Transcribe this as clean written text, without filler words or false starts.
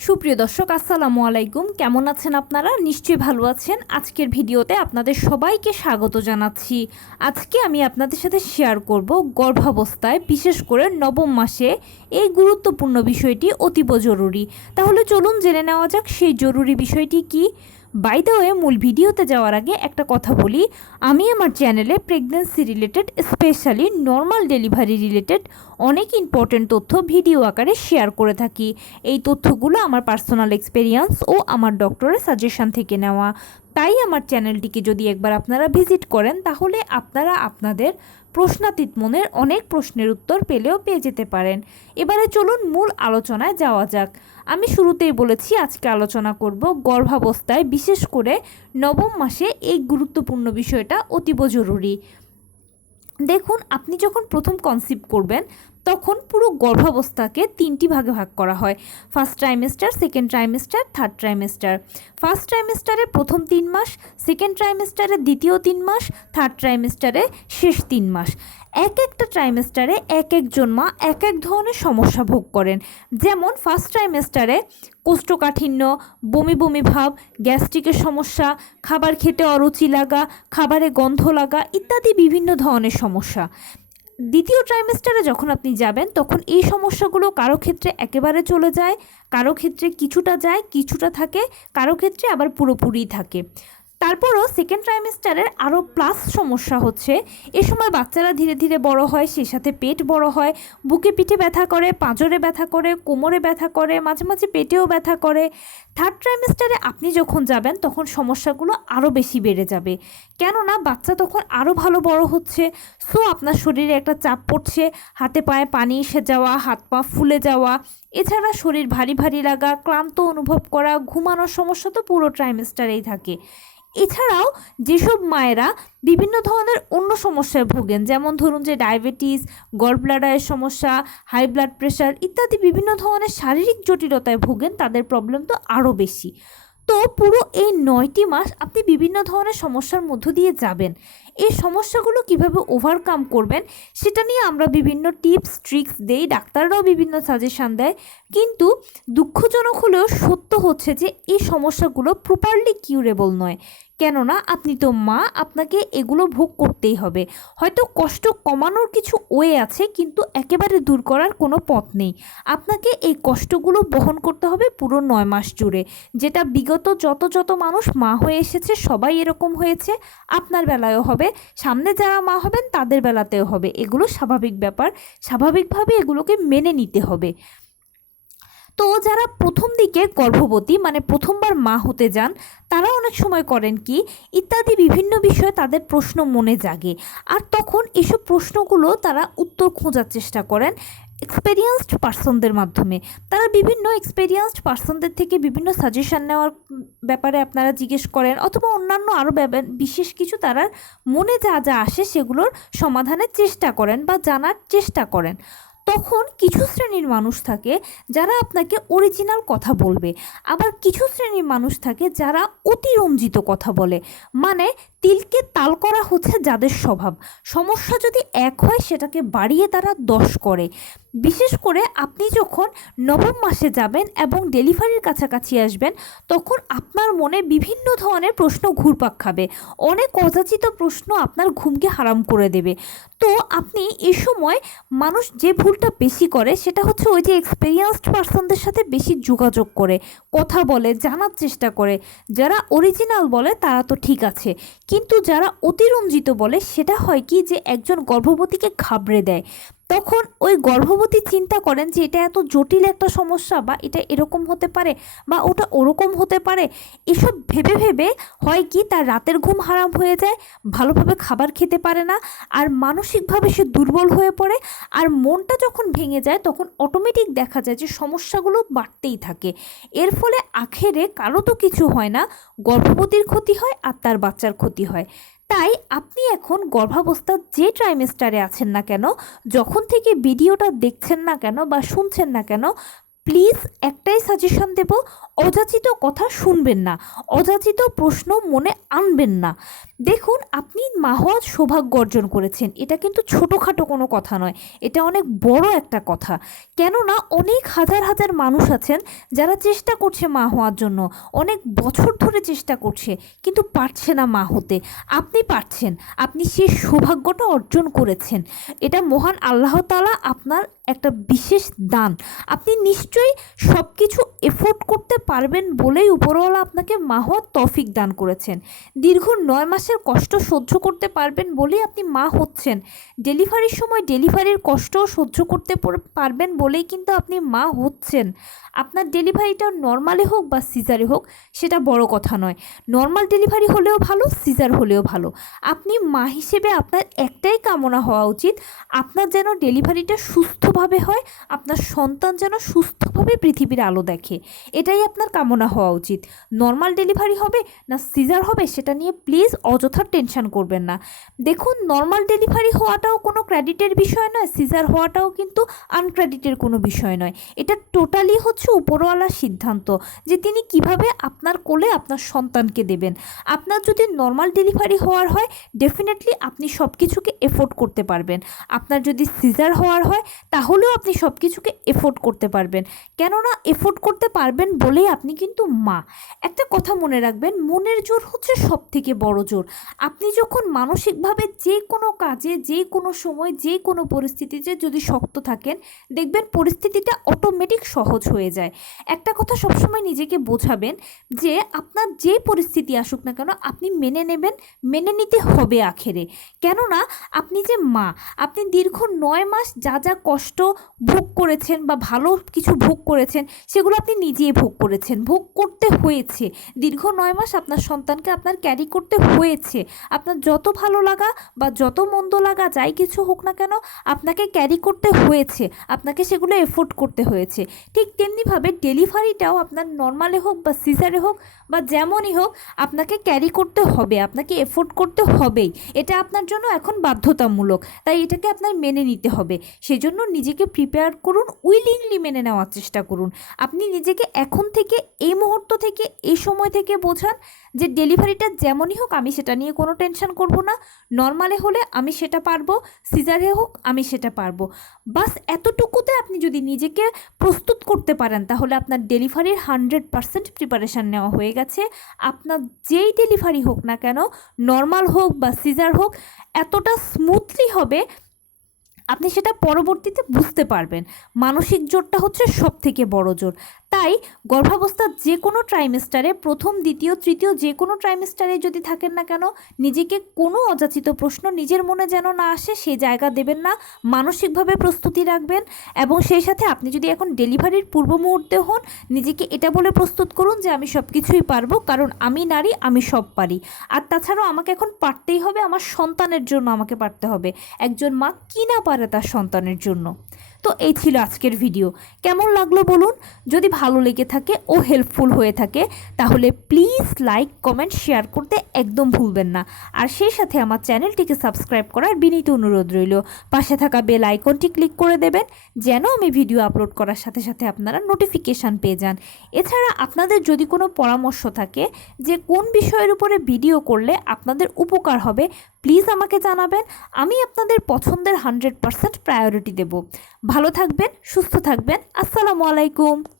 সুপ্রিয় দর্শক আসসালামু আলাইকুম, কেমন আছেন আপনারা? নিশ্চয়ই ভালো আছেন। আজকের ভিডিওতে আপনাদের সবাইকে স্বাগত জানাচ্ছি। আজকে আমি আপনাদের সাথে শেয়ার করব গর্ভাবস্থায় বিশেষ করে নবম মাসে এই গুরুত্বপূর্ণ বিষয়টি অতীব জরুরি। তাহলে চলুন জেনে নেওয়া যাক সেই জরুরি বিষয়টি কি। বাই দ্য ওয়ে, মূল ভিডিওতে যাওয়ার আগে একটা কথা বলি, আমি আমার চ্যানেলে pregnancy related, specially normal delivery related অনেক ইম্পর্টেন্ট তথ্য ভিডিও আকারে শেয়ার করে থাকি। এই তথ্যগুলো আমার পার্সোনাল এক্সপেরিয়েন্স ও আমার ডক্টরের সাজেশন থেকে নেওয়া। তাই আমার চ্যানেলটিকে যদি একবার আপনারা ভিজিট করেন তাহলে আপনারা আপনাদের প্রশ্নাতীত মনের অনেক প্রশ্নের উত্তর পেয়ে যেতে পারেন। এবারে চলুন মূল আলোচনায় যাওয়া যাক। আমি শুরুতেই বলেছি আজকে আলোচনা করব গর্ভাবস্থায় বিশেষ করে নবম মাসে এই গুরুত্বপূর্ণ বিষয়টা অতীব জরুরি। দেখুন, আপনি যখন প্রথম কনসিভ করবেন তখন পুরো গর্ভাবস্থাকে তিনটি ভাগে ভাগ করা হয়: first trimester, second trimester, third trimester. First ট্রাইমেস্টারে প্রথম 3 মাস, সেকেন্ড ট্রাইমেস্টারে দ্বিতীয় 3 মাস, থার্ড ট্রাইমেস্টারে শেষ 3 মাস। একটা ট্রাইমেস্টারে একজন মা এক ধরনের সমস্যা ভোগ করেন। যেমন ফার্স্ট ট্রাইমেস্টারে কোষ্ঠকাঠিন্য, বমি বমি ভাব, গ্যাস্ট্রিকের সমস্যা, খাবার খেতে অরুচি লাগা, খাবারে গন্ধ লাগা ইত্যাদি বিভিন্ন ধরনের সমস্যা। দ্বিতীয় ট্রাইমেস্টারে যখন আপনি যাবেন তখন এই সমস্যাগুলো কারো ক্ষেত্রে একেবারে চলে যায়, কারো ক্ষেত্রে কিছুটা যায়, কিছুটা থাকে, কারো ক্ষেত্রে আবার পুরোপুরি থাকে। তারপরও সেকেন্ড ট্রাইমেস্টারের আরও প্লাস সমস্যা হচ্ছে, এ সময় বাচ্চারা ধীরে ধীরে বড় হয়, সেই সাথে পেট বড় হয়, বুকে পিঠে ব্যথা করে, পাঁজরে ব্যথা করে, কোমরে ব্যথা করে, মাঝে মাঝে পেটেও ব্যথা করে। থার্ড ট্রাইমেস্টারে আপনি যখন যাবেন তখন সমস্যাগুলো আরও বেশি বেড়ে যাবে, কেননা বাচ্চা তখন আরও ভালো বড় হচ্ছে। সো আপনার শরীরে একটা চাপ পড়ছে, হাতে পায়ে পানি এসে যাওয়া, হাত পা ফুলে যাওয়া, এছাড়া শরীর ভারী ভারী লাগা, ক্লান্ত অনুভব করা, ঘুমানোর সমস্যা তো পুরো ট্রাইমেস্টারেই থাকে। এছাড়াও যেসব মায়েরা বিভিন্ন ধরনের অন্য সমস্যায় ভোগেন, যেমন ধরুন যে ডায়াবেটিস, গলব্লাডারের সমস্যা, হাই ব্লাড প্রেশার ইত্যাদি বিভিন্ন ধরনের শারীরিক জটিলতায় ভোগেন, তাদের প্রবলেম তো আরও বেশি। তো পুরো এই 9টি মাস আপনি বিভিন্ন ধরনের সমস্যার মধ্য দিয়ে যাবেন। এই সমস্যাগুলো কিভাবে ওভারকাম করবেন সেটা নিয়ে আমরা বিভিন্ন টিপস ট্রিক্স দেই, ডাক্তাররাও বিভিন্ন সাজেশান দেয়। কিন্তু দুঃখজনক হলেও সত্য হচ্ছে যে এই সমস্যাগুলো প্রপারলি কিউরেবল নয়, কেননা আপনি তো মা, আপনাকে এগুলো ভোগ করতেই হবে। হয়তো কষ্ট কমানোর কিছু ওয়ে আছে, কিন্তু একেবারে দূর করার কোনো পথ নেই। আপনাকে এই কষ্টগুলো বহন করতে হবে পুরো 9 মাস জুড়ে, যেটা বিগত যত মানুষ মা হয়ে এসেছে সবাই এরকম হয়েছে, আপনার বেলায়ও হবে, সামনে যারা মা হবেন তাদের বেলাতেও হবে। এগুলো স্বাভাবিক ব্যাপার, স্বাভাবিকভাবে এগুলোকে মেনে নিতে হবে। তো যারা প্রথম দিকে গর্ভবতী মানে প্রথমবার মা হতে যান, তারা অনেক সময় করেন কি, ইত্যাদি বিভিন্ন বিষয়ে তাদের প্রশ্ন মনে জাগে, আর তখন এসব প্রশ্নগুলো তারা উত্তর খোঁজার চেষ্টা করেন এক্সপেরিয়েন্সড পার্সনদের মাধ্যমে। তারা বিভিন্ন এক্সপেরিয়েন্সড পার্সনদের থেকে বিভিন্ন সাজেশন নেওয়ার ব্যাপারে আপনারা জিজ্ঞেস করেন, অথবা অন্যান্য আরও বিশেষ কিছু তারা মনে যা যা আসে সেগুলোর সমাধানের চেষ্টা করেন বা জানার চেষ্টা করেন। তখন কিছু শ্রেণীর মানুষ থাকে যারা আপনাকে অরিজিনাল কথা বলবে, আবার কিছু শ্রেণীর মানুষ থাকে যারা অতিরঞ্জিত কথা বলে, মানে তিলকে তাল করা হচ্ছে যাদের স্বভাব। সমস্যা যদি এক হয় সেটাকে বাড়িয়ে তারা 10 করে। বিশেষ করে আপনি যখন নবম মাসে যাবেন এবং ডেলিভারির কাছাকাছি আসবেন, তখন আপনার মনে বিভিন্ন ধরনের প্রশ্ন ঘুরপাক খাবে, অনেক অযাচিত প্রশ্ন আপনার ঘুমকে হারাম করে দেবে। তো আপনি এ সময় মানুষ যে ভুলটা বেশি করে সেটা হচ্ছে ওই যে এক্সপেরিয়েন্সড পার্সনদের সাথে বেশি যোগাযোগ করে, কথা বলে, জানার চেষ্টা করে। যারা অরিজিনাল বলে তারা তো ঠিক আছে, কিন্তু যারা অতিরঞ্জিত বলে সেটা হয় কি যে একজন গর্ভবতীকে ঘাবড়ে দেয়। তখন ওই গর্ভবতী চিন্তা করেন যে এটা এত জটিল একটা সমস্যা, বা এটা এরকম হতে পারে, বা ওটা ওরকম হতে পারে। এসব ভেবে ভেবে হয় কি তার রাতের ঘুম হারাম হয়ে যায়, ভালোভাবে খাবার খেতে পারে না, আর মানসিকভাবে সে দুর্বল হয়ে পড়ে। আর মনটা যখন ভেঙে যায় তখন অটোমেটিক দেখা যায় যে সমস্যাগুলো বাড়তেই থাকে। এর ফলে আখেরে কারো তো কিছু হয় না, গর্ভবতীর ক্ষতি হয় আর তার বাচ্চার ক্ষতি হয়। তাই আপনি এখন গর্ভাবস্থার যে ট্রাইমেস্টারে আছেন না কেন, যখন থেকে ভিডিওটা দেখছেন না কেন বা শুনছেন না কেন, প্লিজ একটাই সাজেশন দেব, অযাচিত কথা শুনবেন না, অযাচিত প্রশ্ন মনে আনবেন না। দেখুন, আপনি মা হওয়ার সৌভাগ্য অর্জন করেছেন, এটা কিন্তু ছোটোখাটো কোনো কথা নয়, এটা অনেক বড় একটা কথা। কেননা অনেক হাজার হাজার মানুষ আছেন যারা চেষ্টা করছে মা হওয়ার জন্য, অনেক বছর ধরে চেষ্টা করছে কিন্তু পারছে না মা হতে। আপনি পারছেন, আপনি সেই সৌভাগ্যটা অর্জন করেছেন। এটা মহান আল্লাহ তাআলা আপনার একটা বিশেষ দান। আপনি নিশ্চয়ই সব কিছু এফোর্ড করতে পারবেন বলেই উপরওয়ালা আপনাকে মা হওয়ার তৌফিক দান করেছেন। দীর্ঘ 9 মাসের কষ্ট সহ্য করতে পারবেন বলেই আপনি মা হচ্ছেন। ডেলিভারির সময় ডেলিভারির কষ্টও সহ্য করতে পারবেন বলেই কিন্তু আপনি মা হচ্ছেন। আপনার ডেলিভারিটা নর্মালে হোক বা সিজারে হোক সেটা বড় কথা নয়। নর্মাল ডেলিভারি হলেও ভালো, সিজার হলেও ভালো। আপনি মা হিসেবে আপনার একটাই কামনা হওয়া উচিত, আপনার যেন ডেলিভারিটা সুস্থভাবে হয়, আপনার সন্তান যেন সুস্থভাবে পৃথিবীর আলো দেখে, এটাই আপনার কামনা হওয়া উচিত। নর্মাল ডেলিভারি হবে না সিজার হবে সেটা নিয়ে প্লিজ অযথা টেনশন করবেন না। দেখুন, নর্মাল ডেলিভারি হওয়াটাও কোনো ক্রেডিটের বিষয় নয়, সিজার হওয়াটাও কিন্তু আনক্রেডিটের কোনো বিষয় নয়। এটা টোটালি হচ্ছে উপরওয়ালার সিদ্ধান্ত যে তিনি কিভাবে আপনার কোলে আপনার সন্তানকে দেবেন। আপনার যদি নর্মাল ডেলিভারি হওয়ার হয় ডেফিনেটলি আপনি সব কিছুকে এফোর্ড করতে পারবেন। আপনার যদি সিজার হওয়ার হয় তাহলেও আপনি সব কিছুকে এফোর্ড করতে পারবেন। কেননা এফোর্ড করতে পারবেন বলেই আপনি কিন্তু মা। একটা কথা মনে রাখবেন, মনের জোর হচ্ছে সব থেকে বড় জোর। আপনি যখন মানসিকভাবে যে কোনো কাজে, যে কোনো সময়, যে কোনো পরিস্থিতিতে যদি শক্ত থাকেন, দেখবেন পরিস্থিতিটা অটোমেটিক সহজ হয়ে যায়। একটা কথা সবসময় নিজেকে বোঝাবেন যে আপনার যে পরিস্থিতি আসুক না কেন আপনি মেনে নেবেন, মেনে নিতে হবে আখেরে। কেননা আপনি যে মা, আপনি দীর্ঘ 9 মাস যা যা কষ্ট ভোগ করেছেন বা ভালো কিছু ভোগ করেছেন সেগুলো আপনি নিজেই ভোগ করেছেন, ভোগ করতে হয়েছে। দীর্ঘ 9 মাস আপনার সন্তানকে আপনার ক্যারি করতে হয়েছে। আপনার যত ভালো লাগা বা যত মন্দ লাগা যাই কিছু হোক না কেন আপনাকে ক্যারি করতে হয়েছে, আপনাকে সেগুলো এফোর্ড করতে হয়েছে। ঠিক তেমনিভাবে ডেলিভারিটাও আপনার নর্মালে হোক বা সিজারে হোক বা যেমনই হোক আপনাকে ক্যারি করতে হবে, আপনাকে এফোর্ড করতে হবেই। এটা আপনার জন্য এখন বাধ্যতামূলক, তাই এটাকে আপনার মেনে নিতে হবে। সেজন্য নিজেকে প্রিপেয়ার করুন, উইলিংলি মেনে নেওয়ার চেষ্টা করুন। আপনি নিজেকে এখন থেকে, এই মুহূর্ত থেকে, এই সময় থেকে বোঝান যে ডেলিভারিটা যেমনই হোক আমি সেটা নিয়ে কোনো টেনশন করব না, নর্মালে হলে আমি সেটা পারবো, সিজারে হোক আমি সেটা পারবো। বাস এতটুকুতে আপনি যদি নিজেকে প্রস্তুত করতে পারেন তাহলে আপনার ডেলিভারির 100% প্রিপারেশান নেওয়া হয়ে গেছে। আপনার যেই ডেলিভারি হোক না কেন, নর্মাল হোক বা সিজার হোক, এতটা স্মুথলি হবে আপনি সেটা পরবর্তীতে বুঝতে পারবেন। মানসিক জোরটা হচ্ছে সব থেকে বড় জোর। তাই গর্ভাবস্থার যে কোনো ট্রাইমেস্টারে, প্রথম, দ্বিতীয়, তৃতীয় যে কোনো ট্রাইমেস্টারে যদি থাকেন না কেন, নিজেকে কোনো অযাচিত প্রশ্ন নিজের মনে যেন না আসে সেই জায়গা দেবেন না, মানসিকভাবে প্রস্তুতি রাখবেন। এবং সেই সাথে আপনি যদি এখন ডেলিভারির পূর্ব মুহূর্তে হন, নিজেকে এটা বলে প্রস্তুত করুন যে আমি সব কিছুই পারবো, কারণ আমি নারী, আমি সব পারি। আর তাছাড়াও আমাকে এখন পারতেই হবে, আমার সন্তানের জন্য আমাকে পারতে হবে। একজন মা কী না পারে তার সন্তানের জন্য। তো এই ছিল আজকের ভিডিও। কেমন লাগলো বলুন? যদি ভালো লেগে থাকে ও হেল্পফুল হয়ে থাকে তাহলে প্লিজ লাইক, কমেন্ট, শেয়ার করতে একদম ভুলবেন না। আর সেই সাথে আমার চ্যানেলটিকে সাবস্ক্রাইব করার বিনীত অনুরোধ রইল। পাশে থাকা বেল আইকনটি ক্লিক করে দেবেন যেন আমি ভিডিও আপলোড করার সাথে সাথে আপনারা নোটিফিকেশান পেয়ে যান। এছাড়া আপনাদের যদি কোনো পরামর্শ থাকে যে কোন বিষয়ের উপরে ভিডিও করলে আপনাদের উপকার হবে, প্লিজ আমাকে জানাবেন। আমি আপনাদের পছন্দের 100% প্রায়োরিটি দেব। ভালো থাকবেন, সুস্থ থাকবেন। আসসালামু আলাইকুম।